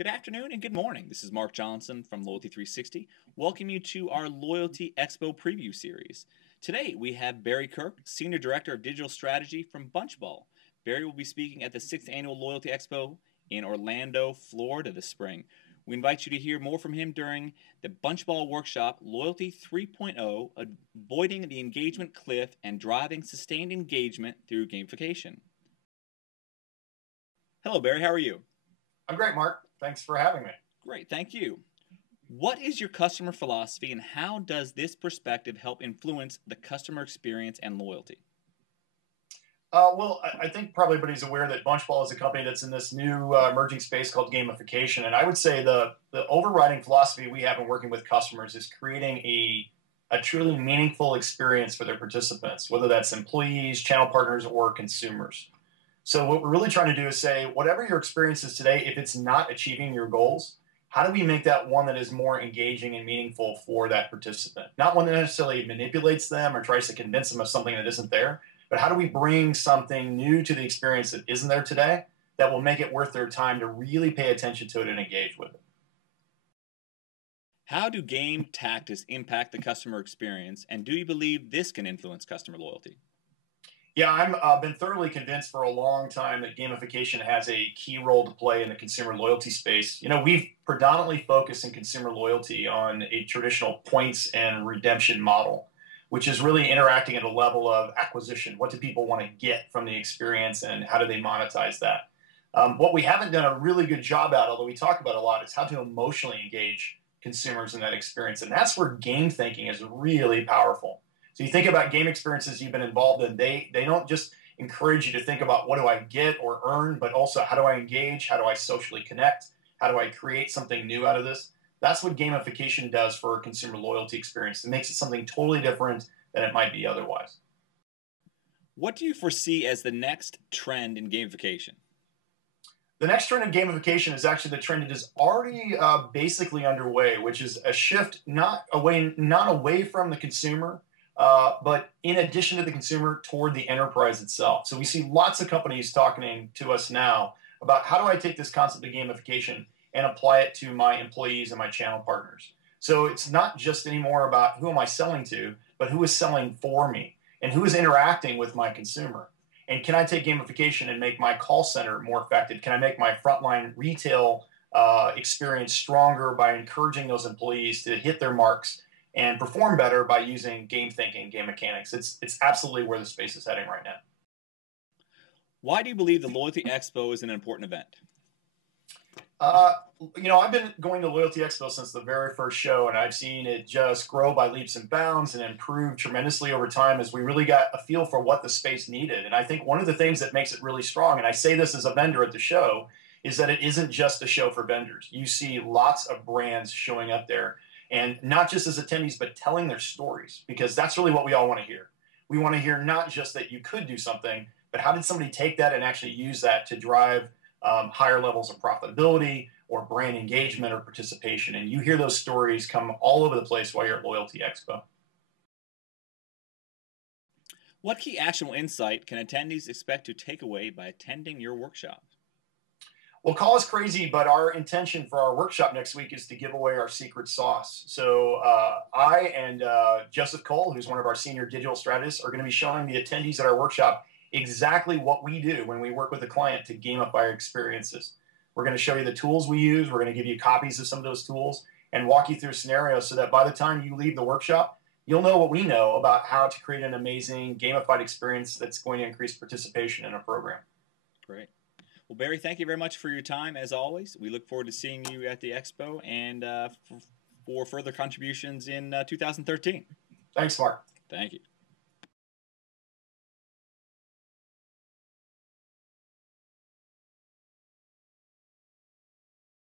Good afternoon and good morning. This is Mark Johnson from Loyalty 360. Welcome you to our Loyalty Expo preview series. Today we have Barry Kirk, Senior Director of Digital Strategy from Bunchball. Barry will be speaking at the 6th Annual Loyalty Expo in Orlando, Florida this spring. We invite you to hear more from him during the Bunchball workshop, Loyalty 3.0, Avoiding the Engagement Cliff and Driving Sustained Engagement Through Gamification. Hello, Barry. How are you? I'm great, Mark. Thanks for having me. Great. Thank you. What is your customer philosophy and how does this perspective help influence the customer experience and loyalty? I think probably everybody's aware that Bunchball is a company that's in this new emerging space called gamification. And I would say the overriding philosophy we have in working with customers is creating a truly meaningful experience for their participants, whether that's employees, channel partners, or consumers. So what we're really trying to do is say, whatever your experience is today, if it's not achieving your goals, how do we make that one that is more engaging and meaningful for that participant? Not one that necessarily manipulates them or tries to convince them of something that isn't there, but how do we bring something new to the experience that isn't there today that will make it worth their time to really pay attention to it and engage with it? How do game tactics impact the customer experience, and do you believe this can influence customer loyalty? Yeah, I've been thoroughly convinced for a long time that gamification has a key role to play in the consumer loyalty space. We've predominantly focused in consumer loyalty on a traditional points and redemption model, which is really interacting at a level of acquisition. What do people want to get from the experience and how do they monetize that? What we haven't done a really good job at, although we talk about a lot, is how to emotionally engage consumers in that experience. And that's where game thinking is really powerful. So you think about game experiences you've been involved in, they don't just encourage you to think about what do I get or earn, but also how do I engage, how do I socially connect, how do I create something new out of this? That's what gamification does for a consumer loyalty experience. It makes it something totally different than it might be otherwise. What do you foresee as the next trend in gamification? The next trend in gamification is actually the trend that is already basically underway, which is a shift not away from the consumer, but in addition to the consumer, toward the enterprise itself. So we see lots of companies talking to us now about how do I take this concept of gamification and apply it to my employees and my channel partners. So it's not just anymore about who am I selling to, but who is selling for me and who is interacting with my consumer. And can I take gamification and make my call center more effective? Can I make my frontline retail experience stronger by encouraging those employees to hit their marks and perform better by using game thinking, game mechanics? It's absolutely where the space is heading right now. Why do you believe the Loyalty Expo is an important event? I've been going to Loyalty Expo since the very first show, and I've seen it just grow by leaps and bounds and improve tremendously over time as we really got a feel for what the space needed. And I think one of the things that makes it really strong, and I say this as a vendor at the show, is that it isn't just a show for vendors. You see lots of brands showing up there, and not just as attendees, but telling their stories, because that's really what we all want to hear. We want to hear not just that you could do something, but how did somebody take that and actually use that to drive higher levels of profitability or brand engagement or participation. And you hear those stories come all over the place while you're at Loyalty Expo. What key actionable insight can attendees expect to take away by attending your workshop? Well, call us crazy, but our intention for our workshop next week is to give away our secret sauce. So I and Joseph Cole, who's one of our senior digital strategists, are going to be showing the attendees at our workshop exactly what we do when we work with a client to gamify our experiences. We're going to show you the tools we use. We're going to give you copies of some of those tools and walk you through scenarios so that by the time you leave the workshop, you'll know what we know about how to create an amazing gamified experience that's going to increase participation in a program. Great. Well, Barry, thank you very much for your time, as always. We look forward to seeing you at the Expo and for further contributions in 2013. Thanks, Mark. Thank you.